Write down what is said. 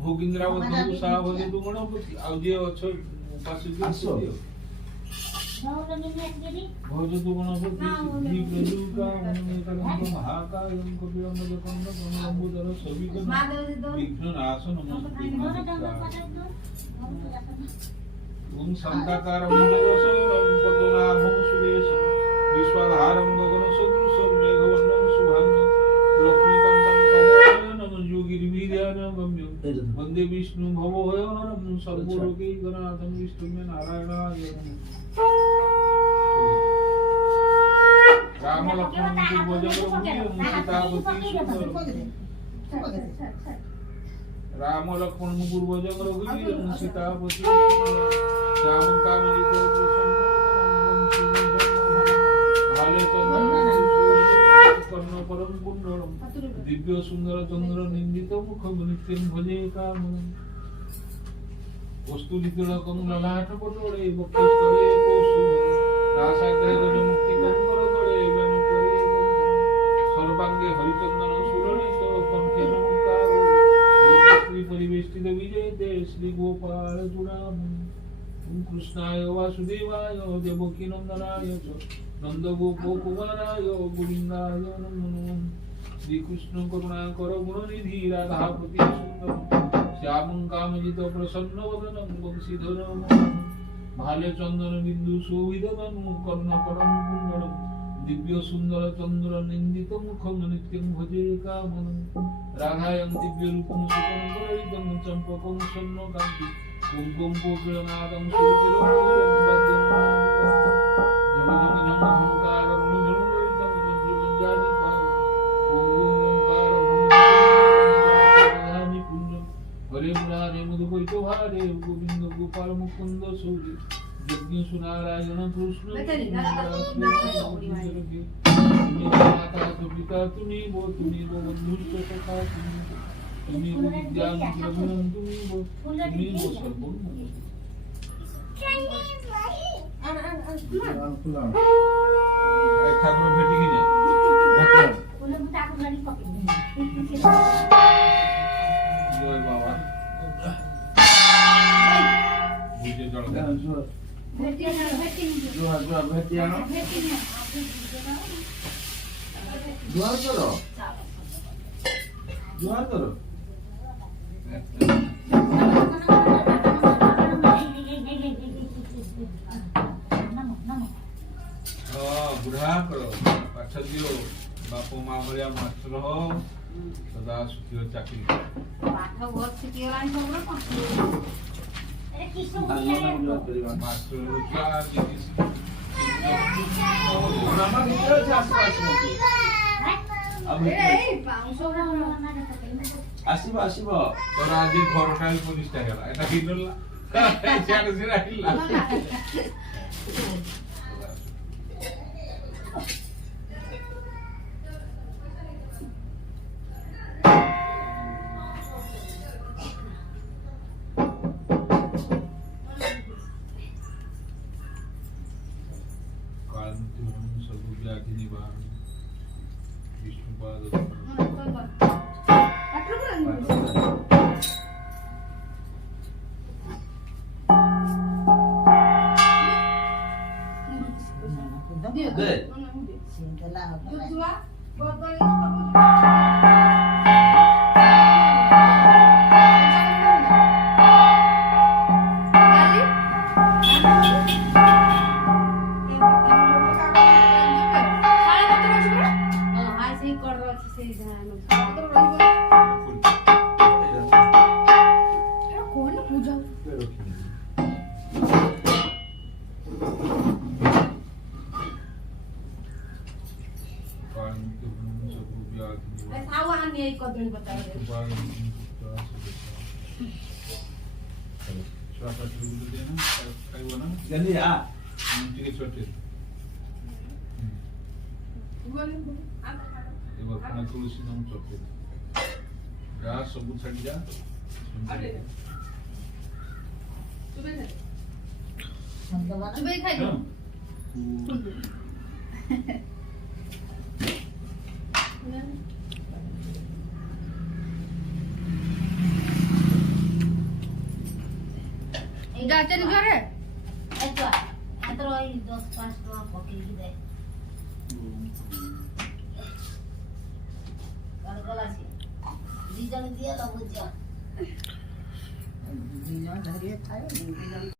भोगिंद्रावधू सावधे तू गणपति आउ जे अछ पासुके भोज तू गणपति सिद्धि प्रजुका मनमेतरंग महाकायं कपिलमज कंद ब्रह्मबुदर सविकन विघ्न नाशन नमस्ते ओम शांताकारं जगोसरं पद्मनाभं सुरेशं विश्वाधारं गगन सदृशं मेघवर्णं शुभांगं लक्ष्मीकान्तं कमलाननं योगिर्वीर्यानगम्यं वंदे विष्णु भवभयहरं सर्वलोकैकनाथं विष्णुं नारायणाय राम लक्ष्मण राम लक्ष्मण पूर्वजंग रघुवीर सीतापति श्याम कामित कर्ण परम कुंडलम दिव्य सुंदर चंद्र निंदित मुखम नित्यं भजे कामं वस्तुलितलकं ललाट पटोले वक्षस्थले कौसुम नासाग्रे गजमुक्ति कंकरतले वेणुकरे सर्वांगे हरिचंदन सुललित कंठे नमकारो श्री परिवेष्टित विजयते श्री गोपाल चूड़ामणि ओम कृष्णाय वासुदेवाय देवकी नंदनाय च नंदगोपो कुमाराय गोविंदाय नमो नमः श्री कृष्ण करुणाकर गुणनिधि राधापति सुंदर श्यामं कामजित प्रसन्न वदनं वंशीधरं भाले चंदन बिंदु शोभितमं कर्णकरं कुंडलं दिव्य सुंदर चंद्र निंदित मुखं नित्यं भजे कामनं राधायं दिव्य रूपं सुखं कलयितं चंपकं स्वर्णकान्ति कुंकुम कोकिलनादं सुरुचिरं जम जम जम संकारं झुंझुरितं मंजुमंजानि पाय ओंकार भ्रमरानि पुण्यं हरे मुरारे मधुकैतो भारे गोविंद गोपाल मुकुंद सौरे यज्ञ सुनारायण कृष्ण माता तो पिता तुम्ही वो बंधु सखा तुम्ही वो विद्या द्रविणं तुम्ही वो सर्वं ठाकुर भेटी की जा जय बाबा मुझे जड़ जुआर करो बुढ़ा करो पाठ दियो बापो माँ भलिया मास्टर हो सदा सुखी हो चाकरी पाठ बहुत सिखी हो सब मास्टर रुचा ଆସିବ ତୋର ଆଜି ଘରଟା ପ୍ରତିଷ୍ଠା ହେଲା ଏଟା ହେଇନଲା ସିଆଡେ ସିଆଡେ ହେଲା ଟିକେ ଛୋଟେ এবার কোনা তুলসী নাম চটে যা সবু ছাড়ি যা চুবে খাই দাও এটা আচারি ঘরে এত এত ওই 10-5 টাকা পকেট দেয় গলা আছে দুইজন দিয়ে দাও বুঝছো দুইজন ধরিয়ে খায় দুইজন